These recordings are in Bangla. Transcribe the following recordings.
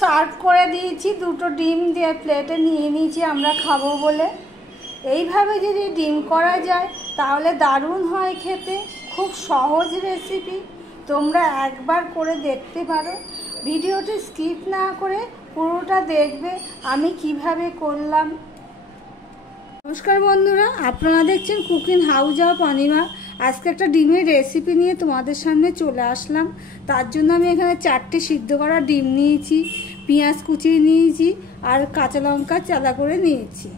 সার্ভ করে দিয়েছি, দুটো ডিম দিয়ে প্লেটে নিয়ে নিয়েছি আমরা খাবো বলে। এইভাবে যদি ডিম করা যায় তাহলে দারুণ হয় খেতে, খুব সহজ রেসিপি, তোমরা একবার করে দেখতে পারো। ভিডিওটি স্কিপ না করে পুরোটা দেখবে আমি কিভাবে করলাম। নমস্কার বন্ধুরা, আপনারা দেখছেন কুকিং হাউস অফ অনিমা। আজকে একটা ডিমের রেসিপি নিয়ে তোমাদের সামনে চলে আসলাম। তার জন্য আমি এখানে 4টে সিদ্ধ করা ডিম নিয়েছি, পেঁয়াজ কুচিয়ে নিয়েছি আর কাঁচা লঙ্কা চালা করে নিয়েছি।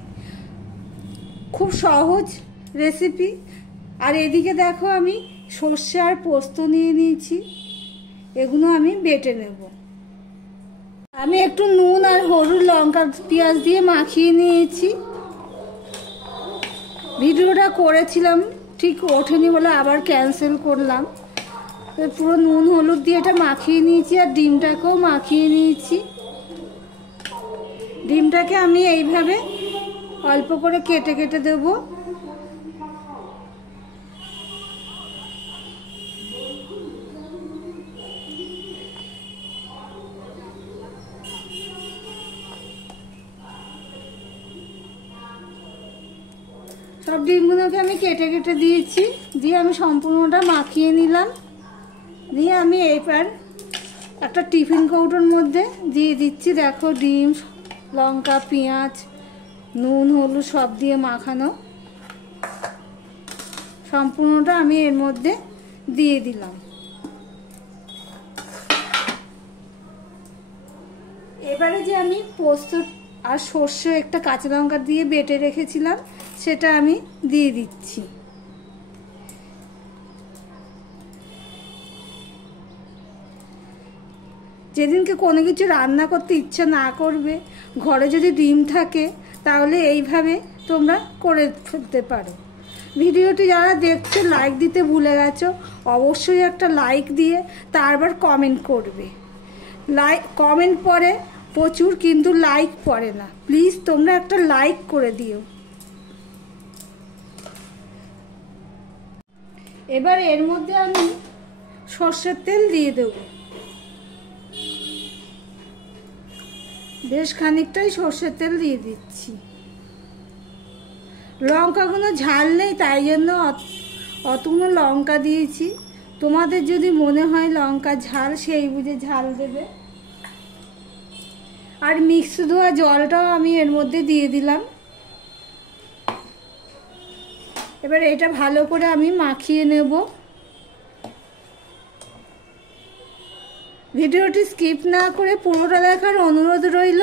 খুব সহজ রেসিপি। আর এদিকে দেখো আমি সর্ষে আর পোস্ত নিয়ে নিয়েছি, এগুলো আমি বেটে নেব। আমি একটু নুন আর হলুদ লঙ্কা পেঁয়াজ দিয়ে মাখিয়ে নিয়েছি। ভিডিওটা করেছিলাম, ঠিক ওঠেনি বলে আবার ক্যান্সেল করলাম। পুরো নুন হলুদ দিয়ে এটা মাখিয়ে নিয়েছি আর ডিমটাকেও মাখিয়ে নিয়েছি। ডিমটাকে আমি এইভাবে অল্প করে কেটে কেটে দেব। সব ডিমগুলোকে আমি কেটে কেটে দিয়েছি, দিয়ে আমি সম্পূর্ণটা মাখিয়ে নিলাম। দিয়ে আমি এইবার একটা টিফিন কৌটোর মধ্যে দিয়ে দিচ্ছি। দেখো ডিম, লঙ্কা, পেঁয়াজ, নুন হলুদ সব দিয়ে মাখানো সম্পূর্ণটা আমি এর মধ্যে দিয়ে দিলাম। এবারে যে আমি পোস্ত আর সর্ষে একটা কাঁচা লঙ্কা দিয়ে বেটে রেখেছিলাম সেটা আমি দিয়ে দিচ্ছি। যেদিনকে কোনো কিছু রান্না করতে ইচ্ছা না করবে, ঘরে যদি ডিম থাকে তাহলে এইভাবে তোমরা করে ফেলতে পারো। ভিডিওটি যারা দেখছো লাইক দিতে ভুলে গেছো, অবশ্যই একটা লাইক দিয়ে তারপর কমেন্ট করবে। কমেন্ট পড়ে প্রচুর, কিন্তু লাইক পড়ে না। প্লিজ তোমরা একটা লাইক করে দিও। এবার এর মধ্যে আমি সর্ষের তেল দিয়ে দেব। বেশ খানিকটাই সর্ষের তেল দিয়ে দিচ্ছি। লঙ্কাগুলো ঝাল নেই, তাই জন্য অতগুলো লঙ্কা দিয়েছি। তোমাদের যদি মনে হয় লঙ্কা ঝাল, সেই বুঝে ঝাল দেবে। আর মিক্স ধোয়া জলটাও আমি এর মধ্যে দিয়ে দিলাম। এবার এটা ভালো করে আমি মাখিয়ে নেব। ভিডিওটি স্কিপ না করে পুরোটা দেখার অনুরোধ রইল।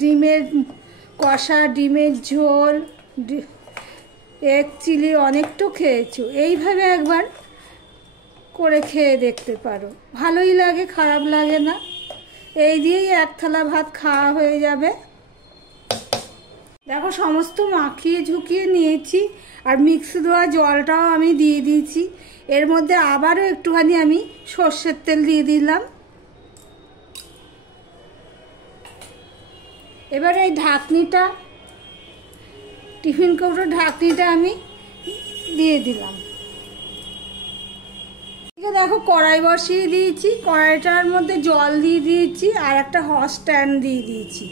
ডিমের কষা, ডিমের ঝোল, এগ চিলি অনেকটা খেয়েছো, এইভাবে একবার করে খেয়ে দেখতে পারো। ভালোই লাগে, খারাপ লাগে না। এই দিয়েই এক থালা ভাত খাওয়া হয়ে যাবে। দেখো সমস্ত মাখিয়ে ঝুঁকিয়ে নিয়েছি আর মিক্স দেওয়া জলটাও আমি দিয়ে দিয়েছি। এর মধ্যে আবারও একটুখানি আমি সর্ষের তেল দিয়ে দিলাম। এবার এই ঢাকনিটা, টিফিন কৌটোর ঢাকনিটা আমি দিয়ে দিলাম। দেখো কড়াই বসিয়ে দিয়েছি, কড়াইটার মধ্যে জল দিয়ে দিয়েছি আর একটা হট স্ট্যান্ড দিয়ে দিয়েছি।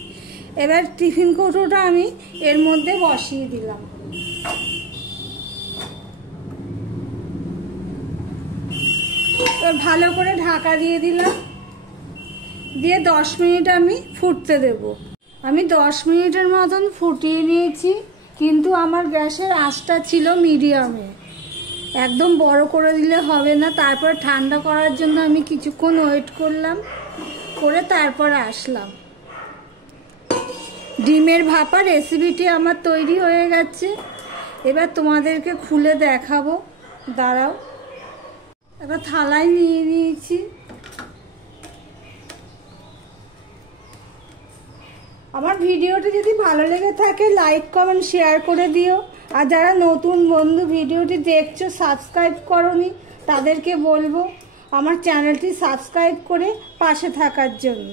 এবার টিফিন কৌটোটা আমি এর মধ্যে বসিয়ে দিলাম। এবার ভালো করে ঢাকা দিয়ে দিলাম, দিয়ে 10 মিনিট আমি ফুটতে দেব। আমি 10 মিনিটের মতন ফুটিয়ে নিয়েছি, কিন্তু আমার গ্যাসের আঁচটা ছিল মিডিয়ামে। একদম বড় করে দিলে হবে না। তারপর ঠান্ডা করার জন্য আমি কিছুক্ষণ ওয়েট করলাম, করে তারপর আসলাম। ডিমের ভাপা রেসিপিটি আমার তৈরি হয়ে গেছে। এবার তোমাদেরকে খুলে দেখাবো, দাঁড়াও। এবার থালায় নিয়ে নিয়েছি। আমার ভিডিওটি যদি ভালো লেগে থাকে লাইক কমেন্ট শেয়ার করে দিও। আর যারা নতুন বন্ধু ভিডিওটি দেখছো সাবস্ক্রাইব করোনি, তাদেরকে বলবো আমার চ্যানেলটি সাবস্ক্রাইব করে পাশে থাকার জন্য।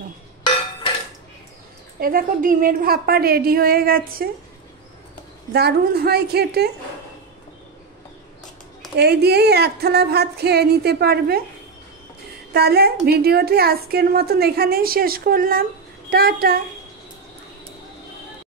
এ দেখো ডিমের ভাপা রেডি হয়ে গেছে, দারুণ হয় খেতে। এই দিয়েই এক থালা ভাত খেয়ে নিতে পারবে। তাহলে ভিডিওটি আজকের মতন এখানেই শেষ করলাম। টাটা।